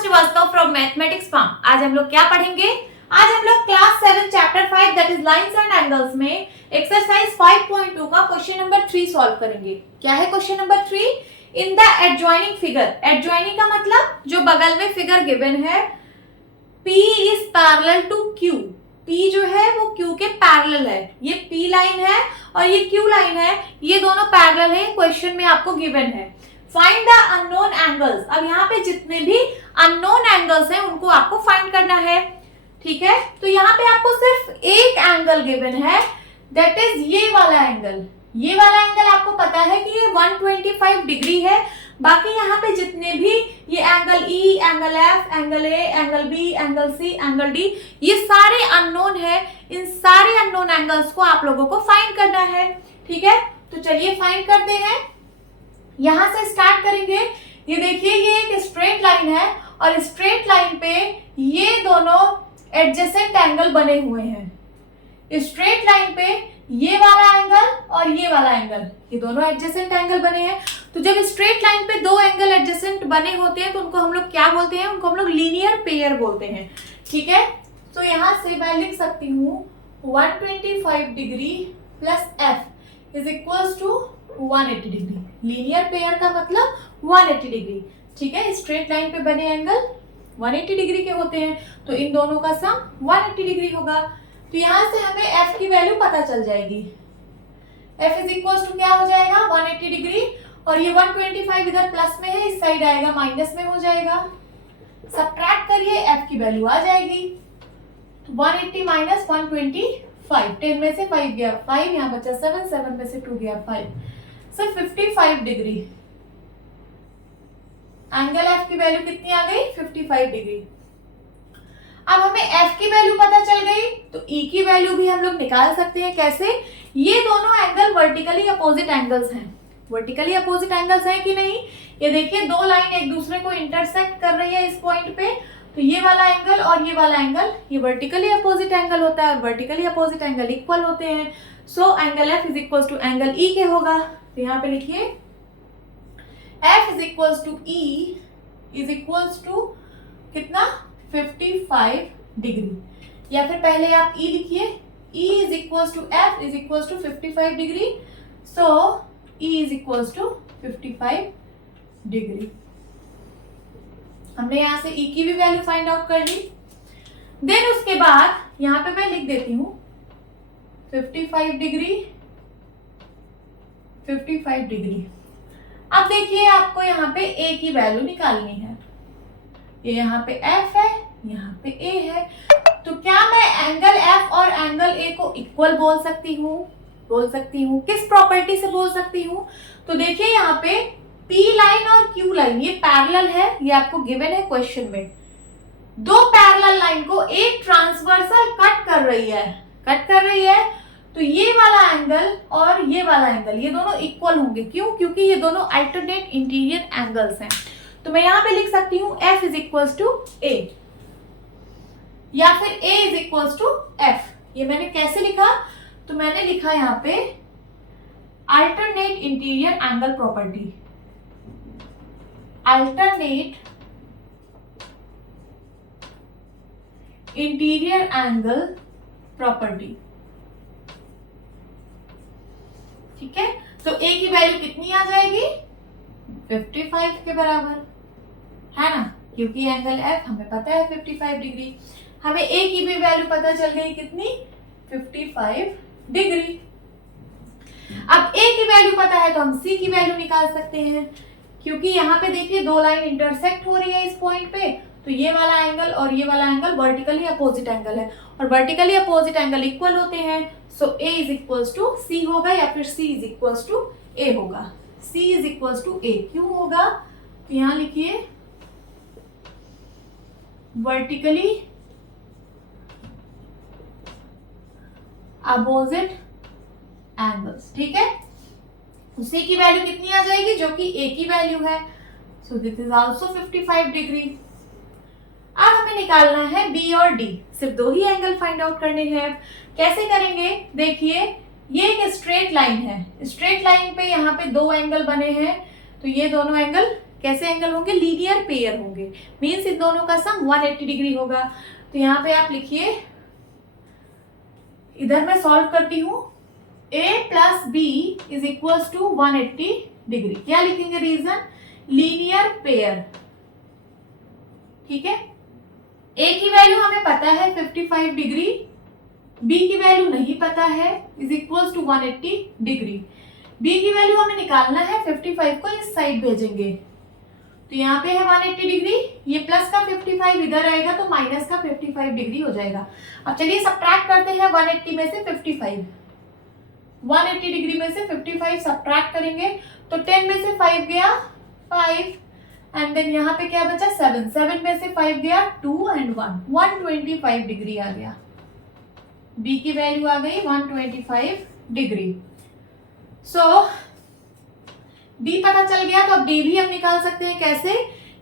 Srivastava from mathematics farm. आज हम लोग क्या पढ़ेंगे? आज हम लोग class 7 chapter 5 that is lines and angles में एक्सरसाइज 5.2 का क्वेश्चन नंबर 3 सॉल्व करेंगे। क्या है question number 3? In the adjoining figure, adjoining का मतलब जो बगल में फिगर गिवन है, P is parallel to Q। P जो है वो Q के पैरेलल है। ये P लाइन है और ये Q लाइन है, ये दोनों पैरेलल है। क्वेश्चन में आपको गिवन है फाइंड द अननोन एंगल्स। अब यहाँ पे जितने भी अननोन एंगल्स हैं उनको आपको फाइंड करना है, ठीक है। तो यहाँ पे आपको सिर्फ एक एंगल गिवन है, दैट इज ये वाला एंगल। ये वाला एंगल आपको पता है कि ये 125 डिग्री है। बाकी यहाँ पे जितने भी ये angle E, angle F, angle A, angle B, angle C, angle D, ये सारे अननोन है। इन सारे अननोन एंगल्स को आप लोगों को फाइंड करना है, ठीक है। तो चलिए फाइंड करते हैं। यहां से स्टार्ट करेंगे। ये देखिए, ये एक स्ट्रेट लाइन है और स्ट्रेट लाइन पे ये दोनों एडजेसेंट एंगल बने हुए हैं। स्ट्रेट लाइन पे ये वाला एंगल और ये वाला एंगल, ये दोनों एडजेसेंट एंगल बने हैं। तो जब स्ट्रेट लाइन पे दो एंगल एडजेसेंट बने होते हैं तो उनको हम लोग क्या बोलते हैं? उनको हम लोग लीनियर पेयर बोलते हैं, ठीक है। तो यहां से मैं लिख सकती हूँ 125 degree plus F is equals to 180 degree. Linear pair का मतलब 180 डिग्री, ठीक है। स्ट्रेट लाइन पे बने एंगल 180 डिग्री के होते हैं, तो इन दोनों का सम 180 डिग्री होगा। तो यहां से हमें F की वैल्यू पता चल जाएगी। F इज इक्वल टू क्या हो जाएगा? 180 डिग्री, और ये 125 इधर प्लस में है, इस साइड आएगा माइनस में हो जाएगा। सब्ट्रैक्ट करिए, F की वैल्यू आ जाएगी। 180 माइनस 125, 10 में से 5 गया 5, यहाँ बचा 7, 7 में से 2 गया 5, सो 55 डिग्री। एंगल F की वैल्यू कितनी आ गई? 55 डिग्री। अब हमें F की वैल्यू पता चल गई तो E की वैल्यू भी हम लोग निकाल सकते हैं। कैसे? ये दोनों एंगल वर्टिकली अपोजिट एंगल्स हैं। वर्टिकली अपोजिट एंगल्स हैं कि नहीं? ये देखिए, दो लाइन एक दूसरे को इंटरसेक्ट कर रही है इस पॉइंट पे, तो ये वाला एंगल और ये वाला एंगल, ये वर्टिकली अपोजिट एंगल होता है और वर्टिकली अपोजिट एंगल इक्वल होते हैं। So angle F is equal to angle E के होगा। तो यहाँ पे लिखिए F is equal to E is equal to कितना? 55 डिग्री। या फिर पहले आप E लिखिए, E is equal to F is equal to 55 degree. So E is equal to 55 degree. हमने यहां से E की भी वैल्यू फाइंड आउट कर ली। देन उसके बाद यहां पे मैं लिख देती हूं 55 डिग्री, 55 डिग्री। अब देखिए, आपको यहाँ पे A की वैल्यू निकालनी है। ये यहाँ पे F है, यहाँ पे A है। तो क्या मैं एंगल F और एंगल A को इक्वल बोल सकती हूँ? बोल सकती हूँ। किस प्रॉपर्टी से बोल सकती हूँ? तो देखिए, यहाँ पे P लाइन और Q लाइन ये पैरेलल है, ये आपको गिवन है क्वेश्चन में। दो पैरेलल लाइन को एक ट्रांसवर्सल कट कर रही है, कट कर रही है। तो ये वाला एंगल और ये वाला एंगल, ये दोनों इक्वल होंगे। क्यों? क्योंकि ये दोनों अल्टरनेट इंटीरियर एंगल्स हैं। तो मैं यहां पे लिख सकती हूं F is equal to A, या फिर A is equal to F। ये मैंने कैसे लिखा? तो मैंने लिखा यहां पे alternate interior angle property, alternate interior angle property, ठीक है। तो A की वैल्यू कितनी आ जाएगी? 55 के बराबर, है ना, क्योंकि एंगल F हमें पता है 55 डिग्री। हमें A की भी वैल्यू पता चल गई, कितनी? 55 डिग्री। अब A की वैल्यू पता है तो हम C की वैल्यू निकाल सकते हैं, क्योंकि यहाँ पे देखिए दो लाइन इंटरसेक्ट हो रही है इस पॉइंट पे, तो ये वाला एंगल और ये वाला एंगल वर्टिकली अपोजिट एंगल है और वर्टिकली अपोजिट एंगल इक्वल होते हैं। So A is equal to C होगा, या फिर C is equal to A होगा। C is equal to A क्यों होगा? तो यहां लिखिए वर्टिकली अपोजिट एंगल्स, ठीक है। C की वैल्यू कितनी आ जाएगी? जो कि A की वैल्यू है। So this is also 55 degree. अब हमें निकालना है B और D, सिर्फ दो ही एंगल फाइंड आउट करने हैं। कैसे करेंगे? देखिए, ये एक स्ट्रेट लाइन है। स्ट्रेट लाइन पे यहाँ पे दो एंगल बने हैं, तो ये दोनों एंगल कैसे एंगल होंगे, लीनियर पेयर होंगे, मीन्स इन दोनों का सम 180 डिग्री होगा। तो यहाँ पे आप लिखिए, इधर मैं सॉल्व करती हूँ, a plus b is equal to 180 degree. क्या लिखेंगे रीजन, लीनियर पेयर, ठीक है। a की वैल्यू हमें पता है 55 डिग्री, b की वैल्यू नहीं पता है, is equal to 180 degree. b की वैल्यू हमें निकालना है, 55 को इस साइड भेजेंगे, तो यहाँ पे है 180 डिग्री, ये प्लस का 55 इधर आएगा तो माइनस का 55 डिग्री हो जाएगा। अब चलिए सब्ट्रैक्ट करते हैं 180 में से 55, 180 डिग्री में से 55 सब्ट्रैक्ट करेंगे तो 10 में से 5 गया 5 एंड देन यहाँ पे क्या बचा 7, 7 में से 5 गया 2 एंड 1, 125 डिग्री आ गया। b की वैल्यू आ गई 125 डिग्री। सो d पता चल गया, तो अब d भी हम निकाल सकते हैं। कैसे,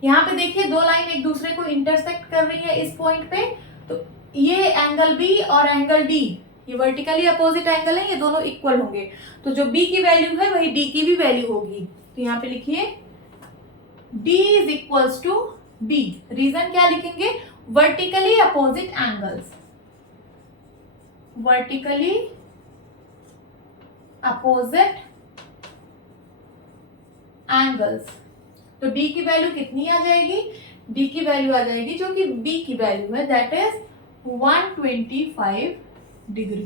यहाँ पे देखिए दो लाइन एक दूसरे को इंटरसेक्ट कर रही है इस पॉइंट पे, तो ये एंगल b और एंगल d, ये वर्टिकली अपोजिट एंगल है, ये दोनों इक्वल होंगे, तो जो b की वैल्यू है वही d की भी वैल्यू होगी। तो यहाँ पे लिखिए d is equals to b, reason क्या लिखेंगे, vertically opposite angles, vertically opposite angles. तो d की वैल्यू कितनी आ जाएगी, d की वैल्यू आ जाएगी जो कि b की वैल्यू है, दैट इज 125 डिग्री।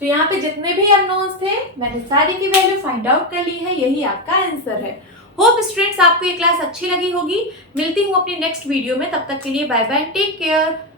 तो यहाँ पे जितने भी अननोन्स थे मैंने सारी की वैल्यू फाइंड आउट कर ली है, यही आपका आंसर है। होप स्टूडेंट्स आपको ये क्लास अच्छी लगी होगी। मिलती हूँ अपनी नेक्स्ट वीडियो में, तब तक के लिए बाय बाय, टेक केयर।